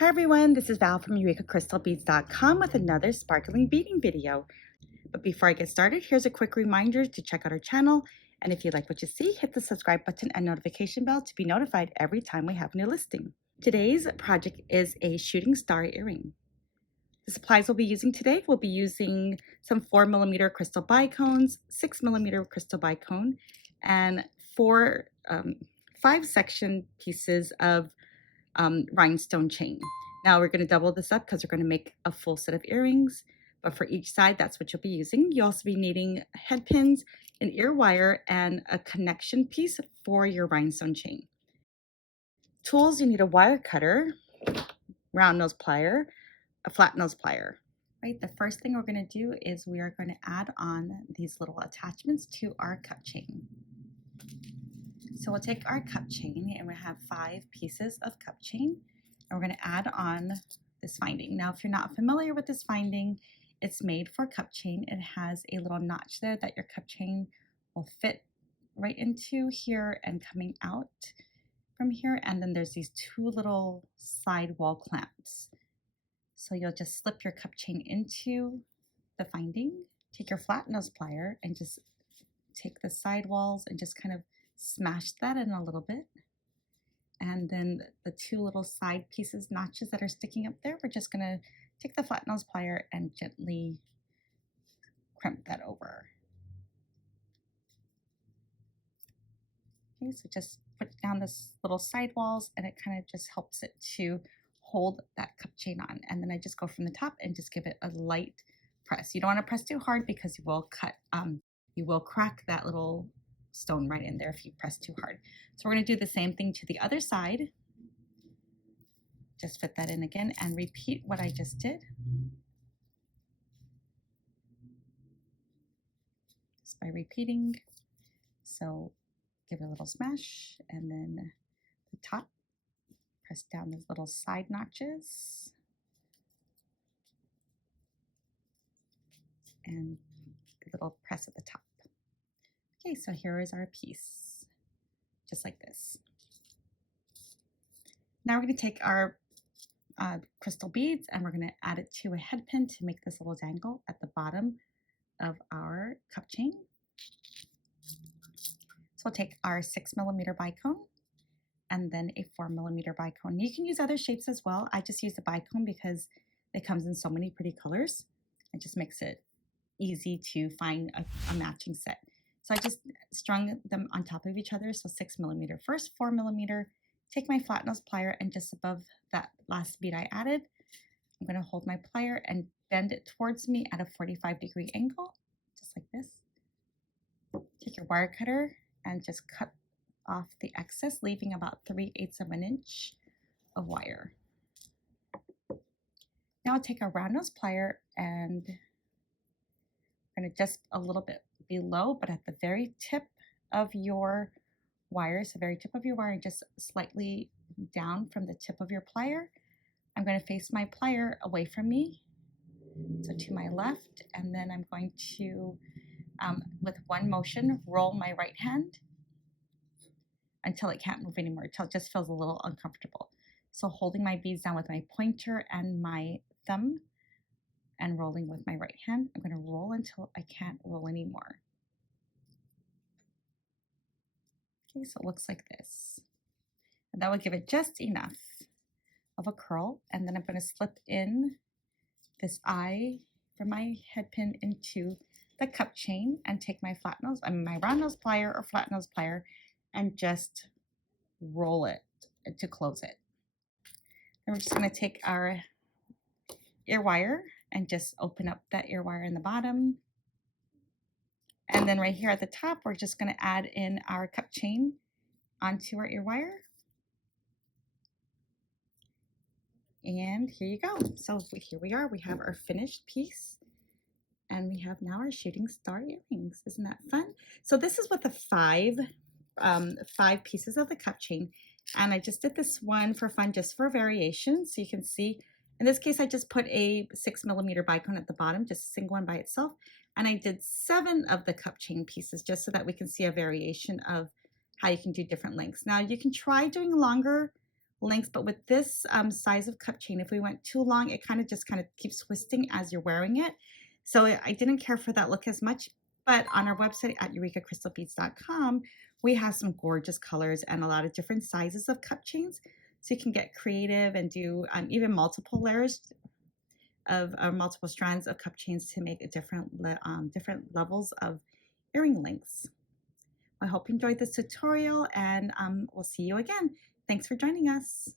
Hi everyone, this is Val from EurekaCrystalBeads.com with another sparkling beading video. But before I get started, here's a quick reminder to check out our channel. And if you like what you see, hit the subscribe button and notification bell to be notified every time we have a new listing. Today's project is a shooting star earring. The supplies we'll be using today, we'll be using some 4mm crystal bicones, 6mm crystal bicone, and four 5-section pieces of rhinestone chain. Now we're going to double this up because we're going to make a full set of earrings, but for each side, that's what you'll be using. You'll also be needing head pins, an ear wire, and a connection piece for your rhinestone chain. Tools, you need a wire cutter, round nose plier, a flat nose plier. Right, the first thing we're going to do is we are going to add on these little attachments to our cup chain. So we'll take our cup chain and we have 5 pieces of cup chain, and we're going to add on this finding. Now, if you're not familiar with this finding, it's made for cup chain. It has a little notch there that your cup chain will fit right into here and coming out from here. And then there's these 2 little side wall clamps. So you'll just slip your cup chain into the finding, take your flat nose plier and just take the side walls and just kind of smash that in a little bit. And then the 2 little side pieces, notches that are sticking up there, we're just going to take the flat nose plier and gently crimp that over. Okay, so just put down this little side walls and it kind of just helps it to hold that cup chain on. And then I just go from the top and just give it a light press. You don't want to press too hard because you will crack that little stone right in there if you press too hard. So we're going to do the same thing to the other side. Just fit that in again and repeat what I just did. Just by repeating. So give it a little smash and then the top, press down those little side notches and a little press at the top. Okay, so here is our piece, just like this. Now we're going to take our crystal beads and we're going to add it to a head pin to make this little dangle at the bottom of our cup chain. So we'll take our 6mm bicone and then a 4mm bicone. You can use other shapes as well. I just use the bicone because it comes in so many pretty colors. It just makes it easy to find a matching set. So I just strung them on top of each other. So 6mm first, 4mm. Take my flat nose plier and just above that last bead I added, I'm going to hold my plier and bend it towards me at a 45-degree angle, just like this. Take your wire cutter and just cut off the excess, leaving about 3/8 of an inch of wire. Now I'll take a round nose plier and I'm going to just a little bit below, but at the very tip of your wire, so very tip of your wire, just slightly down from the tip of your plier, I'm going to face my plier away from me, so to my left, and then I'm going to, with one motion, roll my right hand until it can't move anymore, until it just feels a little uncomfortable. So holding my beads down with my pointer and my thumb, and rolling with my right hand, I'm going to roll until I can't roll anymore. Okay, so it looks like this. And that will give it just enough of a curl. And then I'm going to slip in this eye from my head pin into the cup chain and take my my round nose plier or flat nose plier and just roll it to close it. And we're just going to take our ear wire and just open up that ear wire in the bottom. And then right here at the top, we're just going to add in our cup chain onto our ear wire. And here you go. So here we are. We have our finished piece. And we have now our shooting star earrings. Isn't that fun? So this is with the 5 pieces of the cup chain. And I just did this one for fun, just for variation. So you can see, in this case, I just put a 6mm bicone at the bottom, just a single one by itself. And I did 7 of the cup chain pieces just so that we can see a variation of how you can do different lengths. Now you can try doing longer links, but with this size of cup chain, if we went too long, it kind of keeps twisting as you're wearing it. So I didn't care for that look as much. But on our website at EurekaCrystalBeads.com, we have some gorgeous colors and a lot of different sizes of cup chains. So you can get creative and do even multiple layers of multiple strands of cup chains to make a different levels of earring lengths. I hope you enjoyed this tutorial, and we'll see you again. Thanks for joining us.